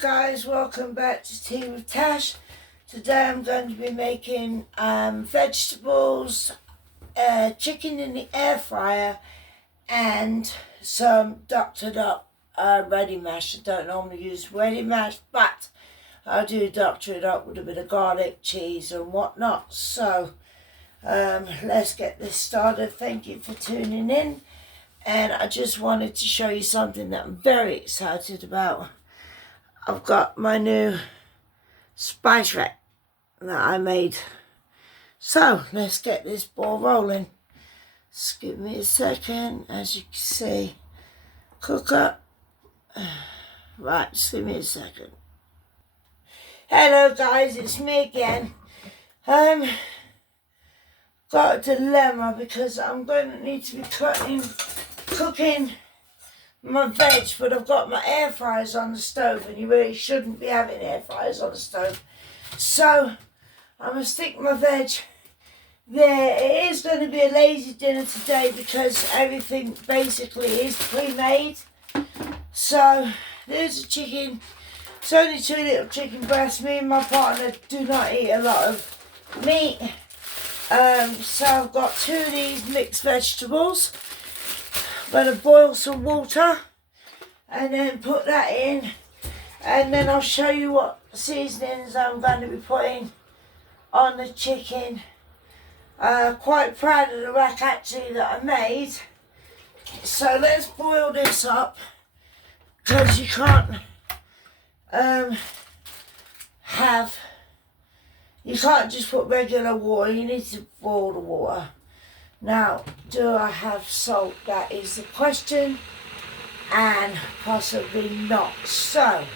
guys, welcome back to Tea with Tash. Today I'm going to be making vegetables, chicken in the air fryer and some doctored up ready mash. I don't normally use ready mash, but I do doctor it up with a bit of garlic, cheese and whatnot. So let's get this started. Thank you for tuning in, and I just wanted to show you something that I'm very excited about. I've got my new spice rack that I made. So let's get this ball rolling. Just give me a second. As you can see, cooker. Right, just give me a second. Hello guys, it's me again. Got a dilemma because I'm going to need to be cooking my veg, but I've got my air fryers on the stove, and you really shouldn't be having air fryers on the stove. So I'm going to stick my veg there. It is going to be a lazy dinner today because everything basically is pre-made. So there's a chicken. It's only 2 little chicken breasts. Me and my partner do not eat a lot of meat. So I've got 2 of these mixed vegetables. I'm going to boil some water and then put that in, and then I'll show you what seasonings I'm going to be putting on the chicken. Quite proud of the rack actually that I made. So let's boil this up, because you can't you can't just put regular water, you need to boil the water. Now, do I have salt? That is the question, and possibly not. So,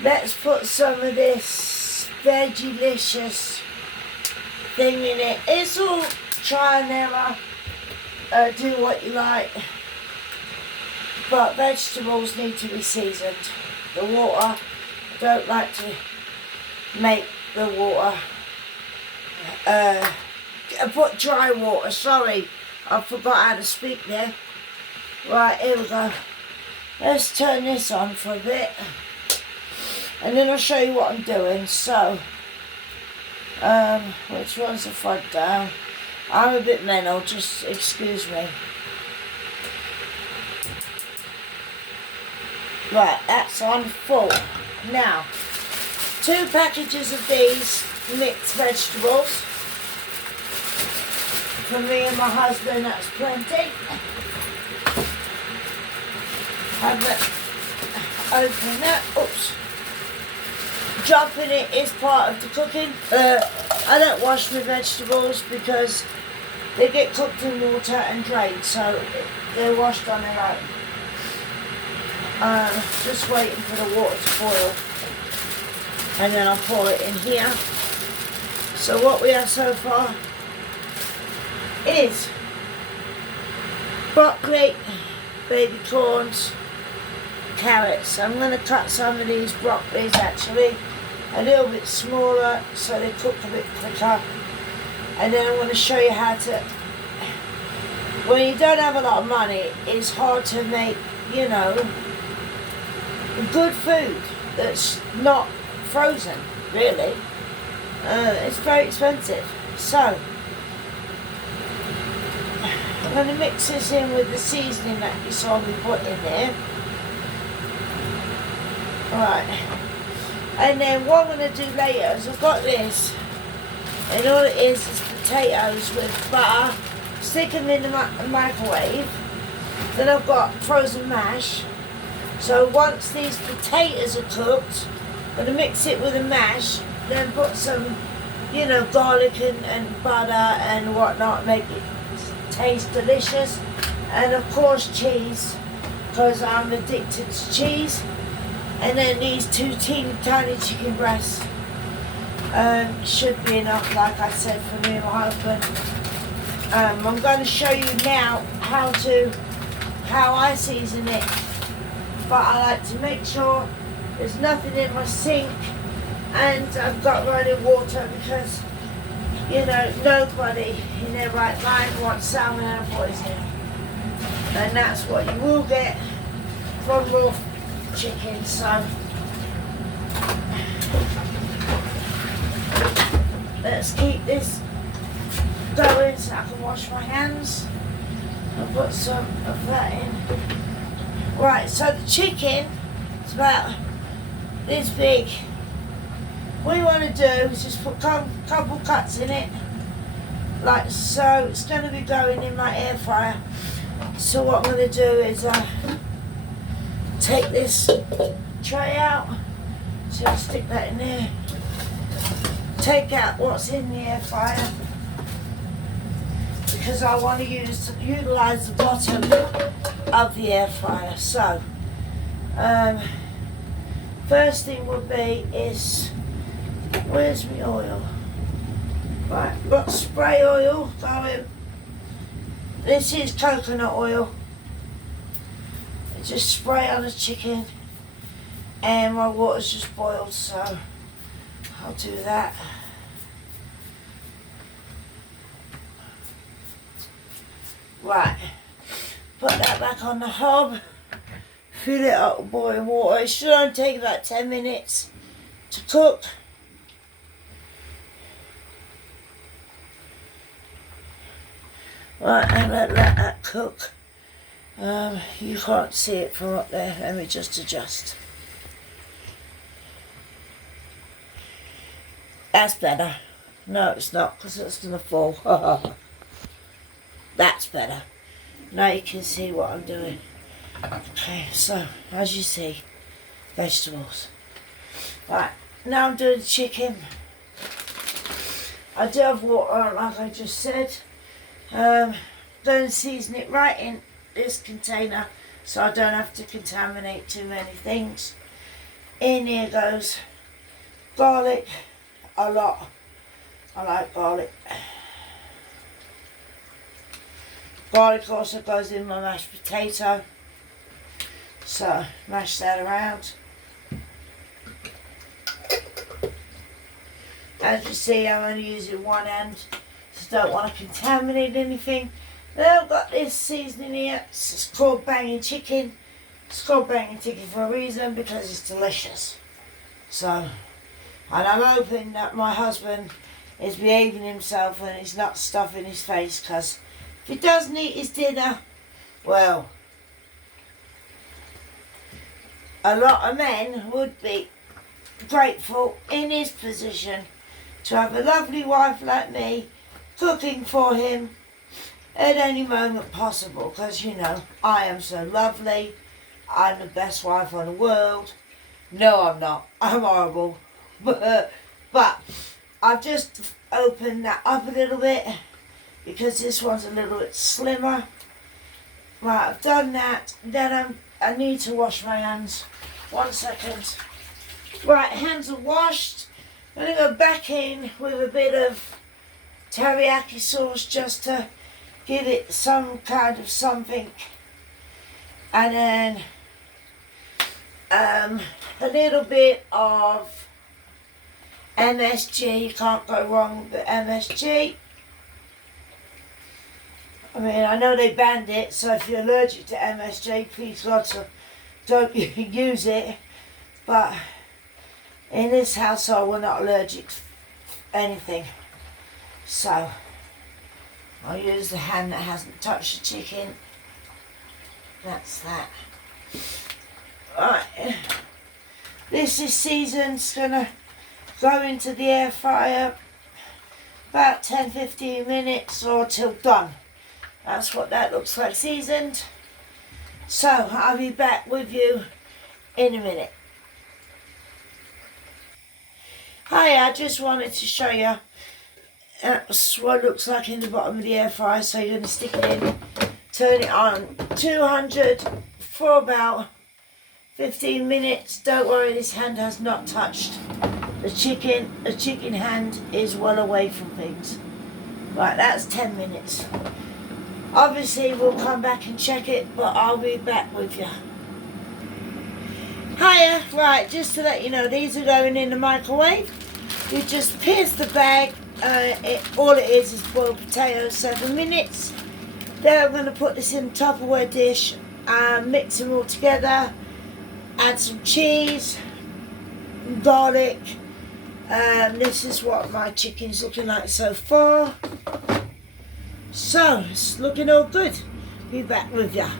let's put some of this veggie-licious thing in it. It's all try and error, do what you like, but vegetables need to be seasoned. The water, I don't like to make the water put dry water, sorry, I forgot how to speak there. Right, here we go. Let's turn this on for a bit, and then I'll show you what I'm doing. So, which one's the front down? I'm a bit mental, just excuse me. Right, that's on full. Now, 2 packages of these mixed vegetables. For me and my husband, that's plenty. Have it open that. Oops. Dropping it is part of the cooking. I don't wash my vegetables because they get cooked in water and drained, so they're washed on their own. Just waiting for the water to boil, and then I'll pour it in here. So what we have so far is broccoli, baby corns, carrots. I'm going to cut some of these broccolis actually a little bit smaller so they cook a bit quicker, and then I'm going to show you how to, when you don't have a lot of money, it's hard to make, you know, good food that's not frozen, really. It's very expensive. So I'm going to mix this in with the seasoning that you saw me put in there. Alright. And then what I'm going to do later is I've got this, and all it is potatoes with butter. Stick them in the microwave. Then I've got frozen mash. So once these potatoes are cooked, I'm going to mix it with the mash, then put some, you know, garlic and butter and whatnot, make it taste delicious, and of course cheese, because I'm addicted to cheese. And then these 2 teeny tiny chicken breasts should be enough, like I said, for me and my husband. I'm going to show you now how I season it, but I like to make sure there's nothing in my sink and I've got running water, because, you know, nobody in their right mind wants salmonella poisoning, and that's what you will get from raw chicken. So Let's keep this going so I can wash my hands. I'll put some of that in. Right, so the chicken is about this big. What you want to do is just put a couple cuts in it, like so. It's going to be going in my air fryer. So what I'm going to do is take this tray out, so I'll stick that in there. Take out what's in the air fryer because I want to utilise the bottom of the air fryer. So first thing would be is, where's my oil? Right, got spray oil going. This is coconut oil. Just spray on the chicken, and my water's just boiled, so I'll do that. Right, put that back on the hob, fill it up with boiling water. It should only take about 10 minutes to cook. Right, and let that cook. You can't see it from up there. Let me just adjust. That's better. No, it's not, because it's going to fall. That's better. Now you can see what I'm doing. Okay, so as you see, vegetables. Right, now I'm doing chicken. I do have water on, like I just said. Going to season it right in this container so I don't have to contaminate too many things. In here goes garlic, a lot. I like garlic. Garlic also goes in my mashed potato, so mash that around. As you see, I'm only using one hand, so don't want to contaminate anything. Then I've got this seasoning here. It's called banging chicken. It's called banging chicken for a reason, because it's delicious. So, and I'm hoping that my husband is behaving himself and he's not stuffing his face, because if he doesn't eat his dinner, well, a lot of men would be grateful in his position to have a lovely wife like me cooking for him at any moment possible, because you know I am so lovely. I'm the best wife on the world. No, I'm not. I'm horrible. But I've just opened that up a little bit because this one's a little bit slimmer. Right, I've done that. Then I need to wash my hands. 1 second. Right, hands are washed. I'm going to go back in with a bit of teriyaki sauce just to give it some kind of something. And then a little bit of MSG. You can't go wrong with MSG. I mean, I know they banned it, so if you're allergic to MSG, please God, so don't use it. But in this household, we're not allergic to anything. So I'll use the hand that hasn't touched the chicken. That's that. Right. This is seasoned. It's going to go into the air fryer about 10-15 minutes or till done. That's what that looks like seasoned. So I'll be back with you in a minute. Hi, I just wanted to show you that's what it looks like in the bottom of the air fryer. So you're going to stick it in, turn it on 200 for about 15 minutes. Don't worry, this hand has not touched the chicken. The chicken hand is well away from things. Right, that's 10 minutes. Obviously we'll come back and check it, but I'll be back with you. Hiya, right, just to let you know, these are going in the microwave. You just pierce the bag. All it is boiled potatoes, 7 minutes. Then I'm going to put this in a Tupperware dish and mix them all together. Add some cheese, garlic. This is what my chicken's looking like so far. So, it's looking all good. Be back with ya.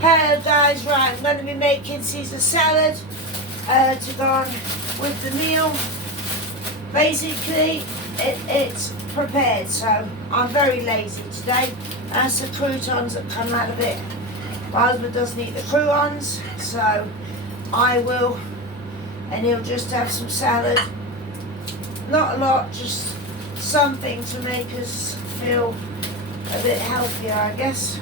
Hello guys, right, I'm going to be making Caesar salad to go on with the meal. Basically, it's prepared, so I'm very lazy today. That's the croutons that come out of it. My husband doesn't eat the croutons, so I will, and he'll just have some salad. Not a lot, just something to make us feel a bit healthier, I guess.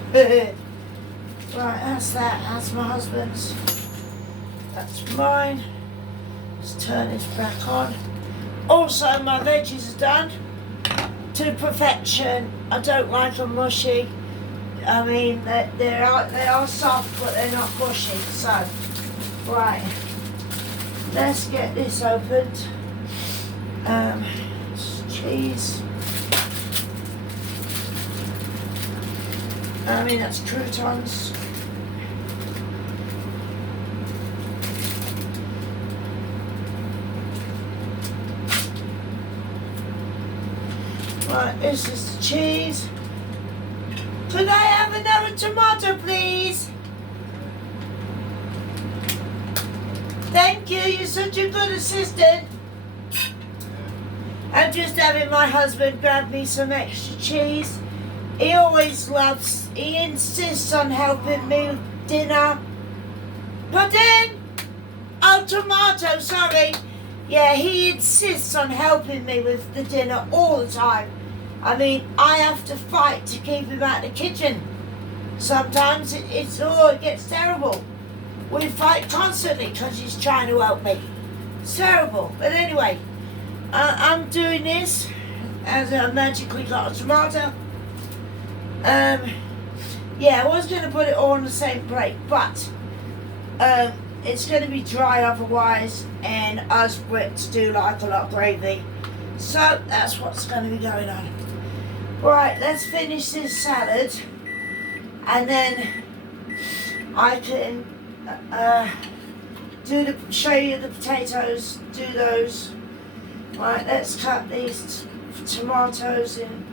Right, that's that. That's my husband's. That's mine. Let's turn this back on. Also, my veggies are done to perfection. I don't like them mushy. I mean, they are soft, but they're not mushy. So, right, let's get this opened. Cheese. I mean, that's croutons. Right, this is the cheese. Could I have another tomato, please? Thank you, you're such a good assistant. I'm just having my husband grab me some extra cheese. He insists on helping me with dinner. Pardon? Oh, tomato, sorry. Yeah, he insists on helping me with the dinner all the time. I mean, I have to fight to keep him out of the kitchen. Sometimes it gets terrible. We fight constantly because he's trying to help me. It's terrible. But anyway, I'm doing this as I magically got a tomato. Yeah, I was going to put it all on the same plate, but it's going to be dry otherwise, and us Brits do like a lot of gravy. So that's what's going to be going on. Right, let's finish this salad, and then I can show you the potatoes, do those. Right, let's cut these tomatoes in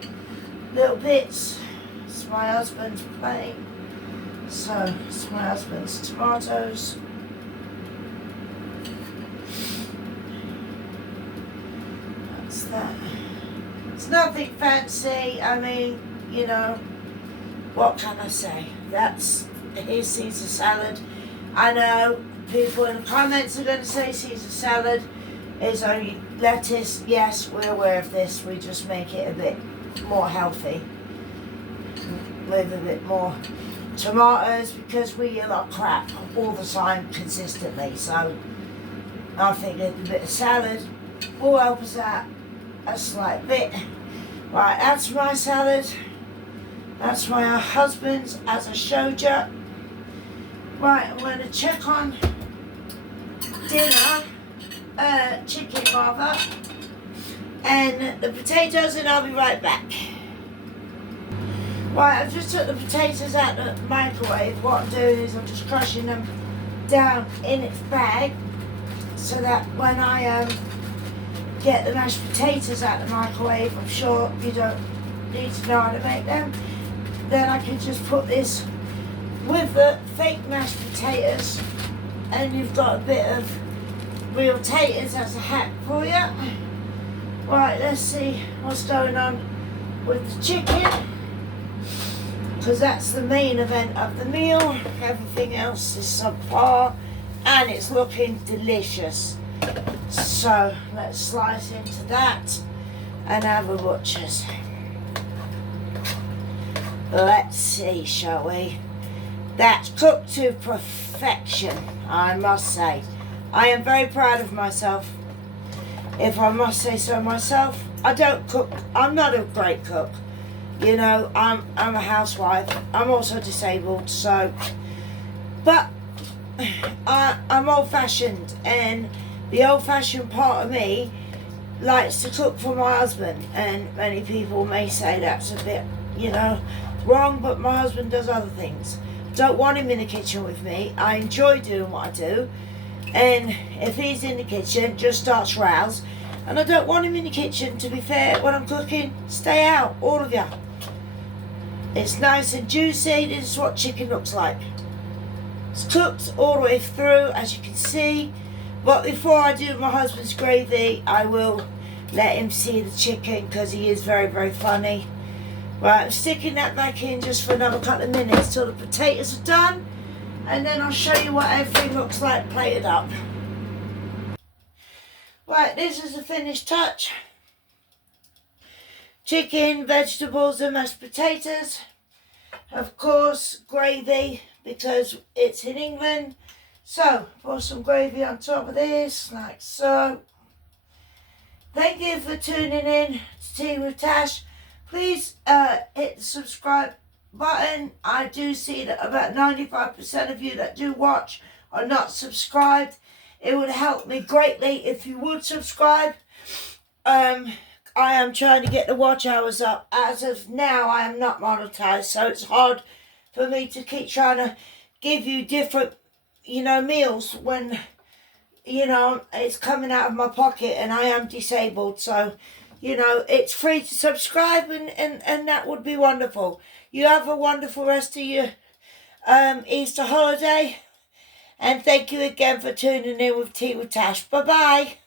little bits. It's my husband's plate, so it's my husband's tomatoes. That's that. It's nothing fancy. I mean, you know, what can I say? That's his Caesar salad. I know people in the comments are going to say Caesar salad is only lettuce. Yes, we're aware of this. We just make it a bit more healthy with a bit more tomatoes because we eat a lot of crap all the time consistently. So I think a bit of salad will help us out a slight bit. Right, that's my salad. That's my husband's, as I showed you. Right, I'm going to check on dinner, chicken rather, and the potatoes, and I'll be right back. Right, I've just took the potatoes out of the microwave. What I'm doing is I'm just crushing them down in its bag so that when I get the mashed potatoes out of the microwave, I'm sure you don't need to know how to make them, then I can just put this with the fake mashed potatoes, and you've got a bit of real taters as a hack for you. Right, let's see what's going on with the chicken, because that's the main event of the meal. Everything else is subpar, and it's looking delicious. So let's slice into that and have a butcher's. Let's see, shall we? That's cooked to perfection, I must say. I am very proud of myself, if I must say so myself. I don't cook. I'm not a great cook. You know, I'm a housewife. I'm also disabled, so. But I'm old-fashioned, and the old-fashioned part of me likes to cook for my husband. And many people may say that's a bit, you know, wrong, but my husband does other things. Don't want him in the kitchen with me. I enjoy doing what I do, and if he's in the kitchen, just starts rows. And I don't want him in the kitchen, to be fair, when I'm cooking. Stay out, all of you. It's nice and juicy. This is what chicken looks like. It's cooked all the way through, as you can see. But before I do my husband's gravy, I will let him see the chicken, because he is very, very funny. Right, I'm sticking that back in just for another couple of minutes till the potatoes are done. And then I'll show you what everything looks like plated up. Right, this is the finished touch. Chicken, vegetables and mashed potatoes. Of course, gravy, because it's in England. So, pour some gravy on top of this, like so. Thank you for tuning in to Tea with Tash. Please hit the subscribe button. I do see that about 95% of you that do watch are not subscribed. It would help me greatly if you would subscribe. I am trying to get the watch hours up. As of now, I am not monetized, so it's hard for me to keep trying to give you different, meals when, it's coming out of my pocket and I am disabled. So, it's free to subscribe, and that would be wonderful. You have a wonderful rest of your Easter holiday. And thank you again for tuning in with Tea with Tash. Bye-bye.